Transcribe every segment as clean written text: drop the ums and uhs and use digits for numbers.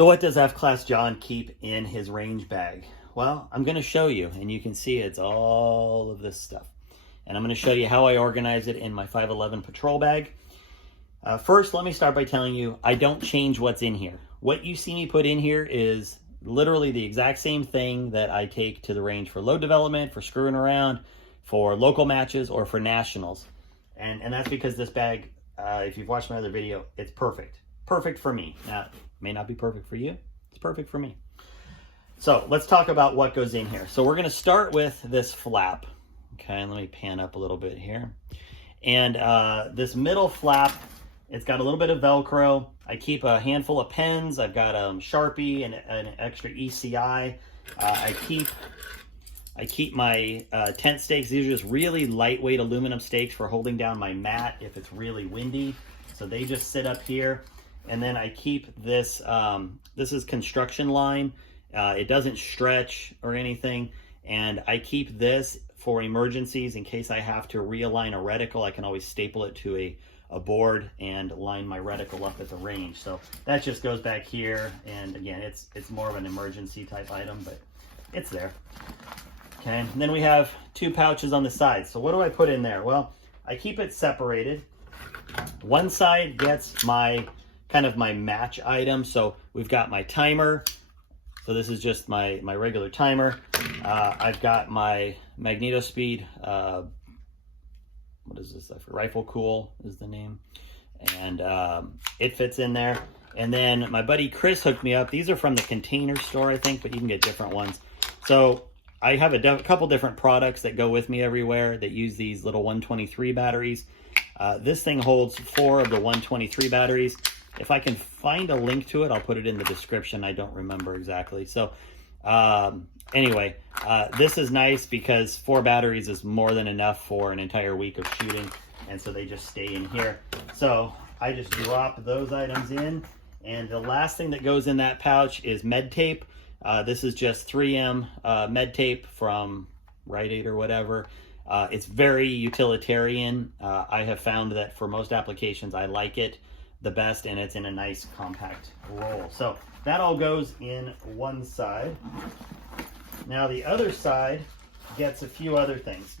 So what does F-Class John keep in his range bag? Well, I'm going to show you, and you can see it's all of this stuff. And I'm going to show you how I organize it in my 511 patrol bag. First, let me start by telling you, I don't change what's in here. What you see me put in here is literally the exact same thing that I take to the range for load development, for screwing around, for local matches, or for nationals. And that's because this bag, if you've watched my other video, it's perfect. Perfect for me. Now, it may not be perfect for you. It's perfect for me. So let's talk about what goes in here. So we're going to start with this flap. Okay, let me pan up a little bit here. And this middle flap, it's got a little bit of Velcro. I keep a handful of pens. I've got Sharpie and an extra ECI. I keep my tent stakes. These are just really lightweight aluminum stakes for holding down my mat if it's really windy. So they just sit up here. And then I keep this, this is construction line. It doesn't stretch or anything. And I keep this for emergencies in case I have to realign a reticle. I can always staple it to a board and line my reticle up at the range. So that just goes back here. And again, it's more of an emergency type item, but it's there. Okay, and then we have two pouches on the side. So what do I put in there? Well, I keep it separated. One side gets my kind of my match item. So we've got my timer. So this is just my regular timer. I've got my Magneto Speed, what is this? Rifle Cool is the name. And it fits in there. And then my buddy Chris hooked me up. These are from the Container Store, I think, but you can get different ones. So I have a couple different products that go with me everywhere that use these little 123 batteries. This thing holds 4 of the 123 batteries. If I can find a link to it, I'll put it in the description. I don't remember exactly. So anyway, this is nice because 4 batteries is more than enough for an entire week of shooting. And so they just stay in here. So I just drop those items in. And the last thing that goes in that pouch is med tape. This is just 3M med tape from Rite Aid or whatever. It's very utilitarian. I have found that for most applications, I like it the best, and it's in a nice compact roll. So that all goes in one side. Now the other side gets a few other things.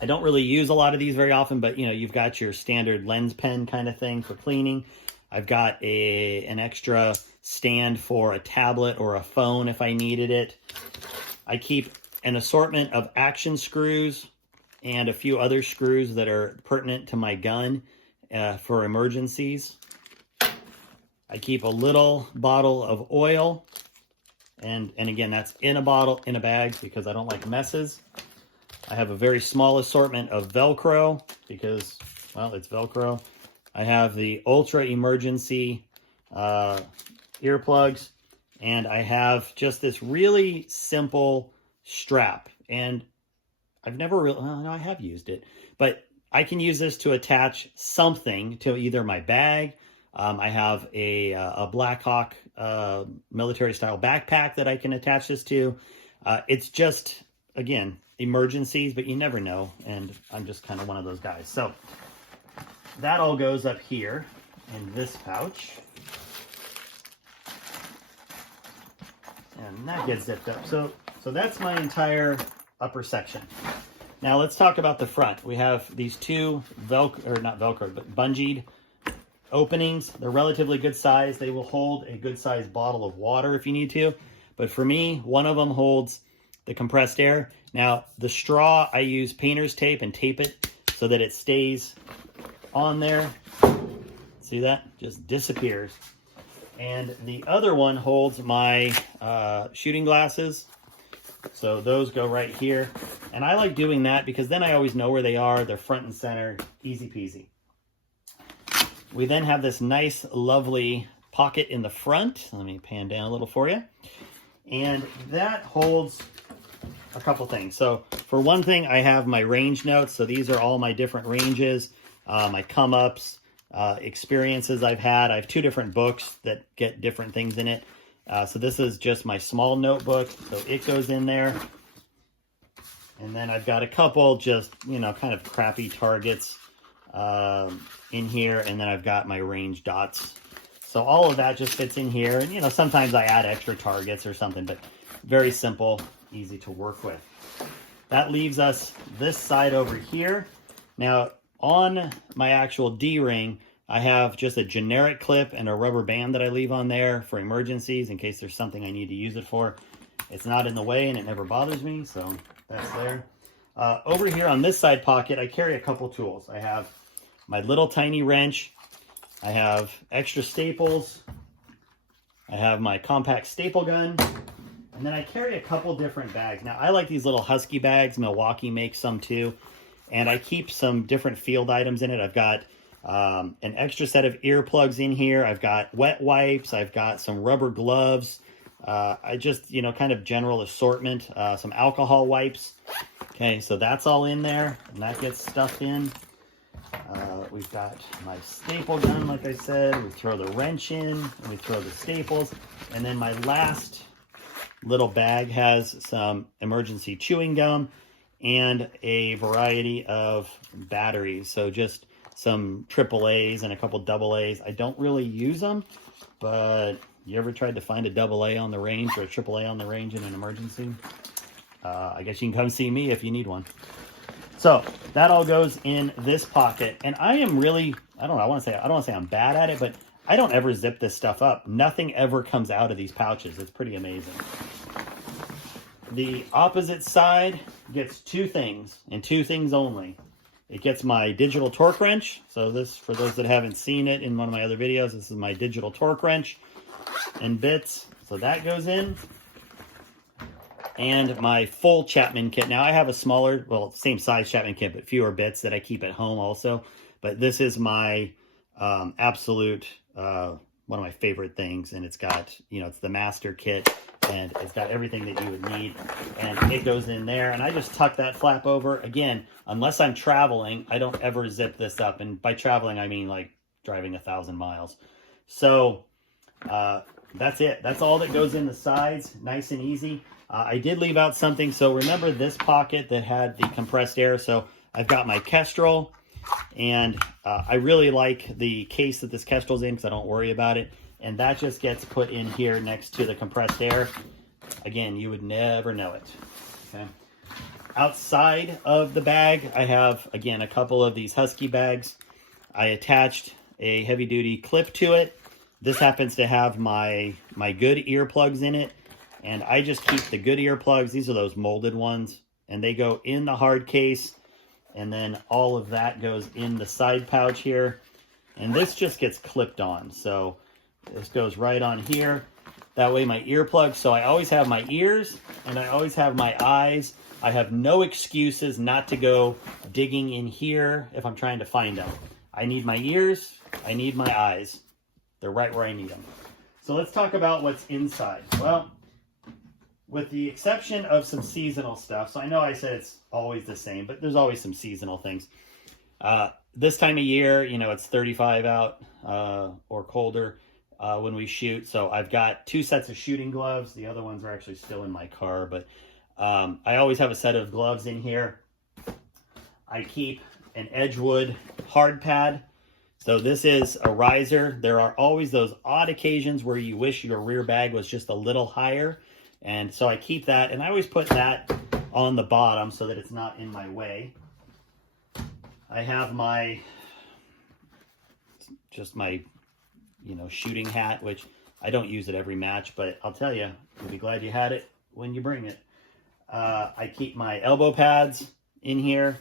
I don't really use a lot of these very often, but you know, you've got your standard lens pen kind of thing for cleaning. I've got an extra stand for a tablet or a phone if I needed it. I keep an assortment of action screws and a few other screws that are pertinent to my gun for emergencies. I keep a little bottle of oil, and again, that's in a bottle, in a bag, because I don't like messes. I have a very small assortment of Velcro because, well, it's Velcro. I have the ultra emergency earplugs, and I have just this really simple strap. And I've never really, well, no, I have used it, but I can use this to attach something to either my bag. I have a Blackhawk military style backpack that I can attach this to. It's just, again, emergencies, but you never know. And I'm just kind of one of those guys. So that all goes up here in this pouch. And that gets zipped up. So that's my entire upper section. Now let's talk about the front. We have these two not Velcro, but bungeed openings. They're relatively good size. They will hold a good sized bottle of water if you need to. But for me, one of them holds the compressed air. Now the straw, I use painter's tape and tape it so that it stays on there. See that? Just disappears. And the other one holds my shooting glasses. So those go right here. And I like doing that because then I always know where they are. They're front and center, easy peasy. We then have this nice, lovely pocket in the front. Let me pan down a little for you. And that holds a couple things. So for one thing, I have my range notes. So these are all my different ranges, my come-ups, experiences I've had. I have 2 different books that get different things in it. So this is just my small notebook, so it goes in there. And then I've got a couple just, you know, kind of crappy targets in here. And then I've got my range dots. So all of that just fits in here. And, you know, sometimes I add extra targets or something, but very simple, easy to work with. That leaves us this side over here. Now, on my actual D-ring, I have just a generic clip and a rubber band that I leave on there for emergencies in case there's something I need to use it for. It's not in the way and it never bothers me, so that's there. Over here on this side pocket, I carry a couple tools. I have my little tiny wrench. I have extra staples. I have my compact staple gun. And then I carry a couple different bags. Now, I like these little Husky bags. Milwaukee makes some too. And I keep some different field items in it. I've got an extra set of earplugs in here. I've got wet wipes. I've got some rubber gloves. I just, you know, kind of general assortment. Some alcohol wipes. Okay, so that's all in there. And that gets stuffed in. We've got my staple gun, like I said. We throw the wrench in. And we throw the staples. And then my last little bag has some emergency chewing gum and a variety of batteries. So just some AAAs and a couple AA's. I don't really use them, but you ever tried to find a AA on the range or a AAA on the range in an emergency? I guess you can come see me if you need one. So that all goes in this pocket. And I am really, I don't want to say I'm bad at it, but I don't ever zip this stuff up. Nothing ever comes out of these pouches. It's pretty amazing. The opposite side gets two things, and two things only. It gets my digital torque wrench. So this, for those that haven't seen it in one of my other videos, this is my digital torque wrench and bits. So that goes in. And my full Chapman kit. Now I have a smaller, well, same size Chapman kit, but fewer bits that I keep at home also. But this is my absolute, one of my favorite things. And it's got, you know, it's the master kit. And it's got everything that you would need. And it goes in there. And I just tuck that flap over. Again, unless I'm traveling, I don't ever zip this up. And by traveling, I mean like driving 1,000 miles. So that's it. That's all that goes in the sides. Nice and easy. I did leave out something. So remember this pocket that had the compressed air. So I've got my Kestrel. And I really like the case that this Kestrel's in because I don't worry about it. And that just gets put in here next to the compressed air. Again, you would never know it. Okay. Outside of the bag, I have, again, a couple of these Husky bags. I attached a heavy-duty clip to it. This happens to have my good earplugs in it. And I just keep the good earplugs. These are those molded ones. And they go in the hard case. And then all of that goes in the side pouch here. And this just gets clipped on. So this goes right on here. That way my earplugs, so I always have my ears and I always have my eyes. I have no excuses not to go digging in here if I'm trying to find them. I need my ears, I need my eyes. They're right where I need them. So let's talk about what's inside. Well, with the exception of some seasonal stuff, so I know I said it's always the same, but there's always some seasonal things. This time of year, you know, it's 35 out or colder. When we shoot. So I've got 2 sets of shooting gloves. The other ones are actually still in my car, but I always have a set of gloves in here. I keep an Edgewood hard pad. So this is a riser. There are always those odd occasions where you wish your rear bag was just a little higher. And so I keep that, and I always put that on the bottom so that it's not in my way. I have my, just my, you know, shooting hat, which I don't use at every match, but I'll tell you, you'll be glad you had it when you bring it. I keep my elbow pads in here.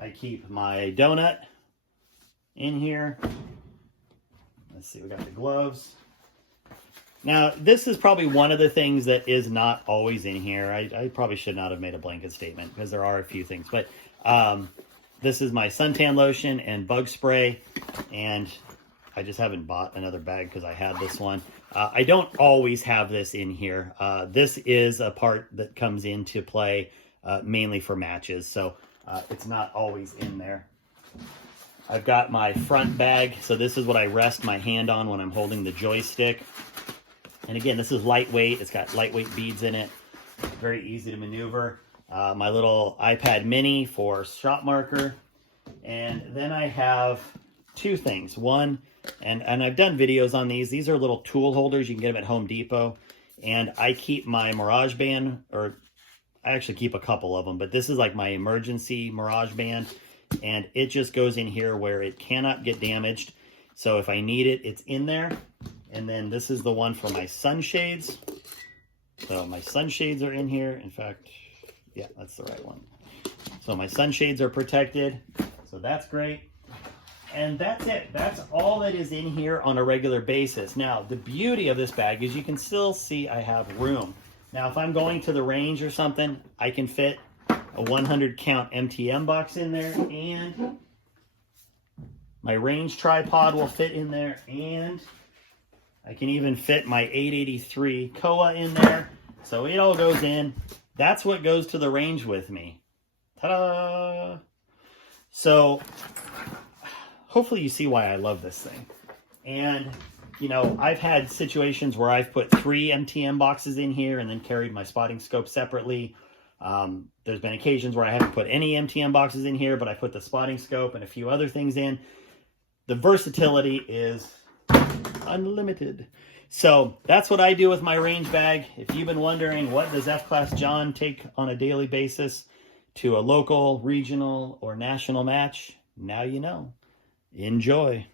I keep my donut in here. Let's see, we got the gloves. Now, this is probably one of the things that is not always in here. I probably should not have made a blanket statement because there are a few things, but this is my suntan lotion and bug spray, and I just haven't bought another bag because I had this one. I don't always have this in here. This is a part that comes into play mainly for matches, so it's not always in there. I've got my front bag, so this is what I rest my hand on when I'm holding the joystick. And again, this is lightweight. It's got lightweight beads in it. Very easy to maneuver. My little iPad mini for shot marker. And then I have two things. One, and I've done videos on these. These are little tool holders. You can get them at Home Depot. And I keep my Mirage Band, or I actually keep a couple of them, but this is like my emergency Mirage Band. And it just goes in here where it cannot get damaged. So if I need it, it's in there. And then this is the one for my sunshades. So my sunshades are in here. In fact, yeah, that's the right one. So my sunshades are protected. So that's great. And that's it. That's all that is in here on a regular basis. Now, the beauty of this bag is you can still see I have room. Now, if I'm going to the range or something, I can fit a 100 count MTM box in there, and my range tripod will fit in there, and I can even fit my 883 Koa in there. So it all goes in. That's what goes to the range with me. Ta-da! So hopefully you see why I love this thing. And, you know, I've had situations where I've put 3 MTM boxes in here and then carried my spotting scope separately. There's been occasions where I haven't put any MTM boxes in here, but I put the spotting scope and a few other things in. The versatility is unlimited. So that's what I do with my range bag. If you've been wondering, what does F-Class John take on a daily basis to a local, regional, or national match? Now you know. Enjoy.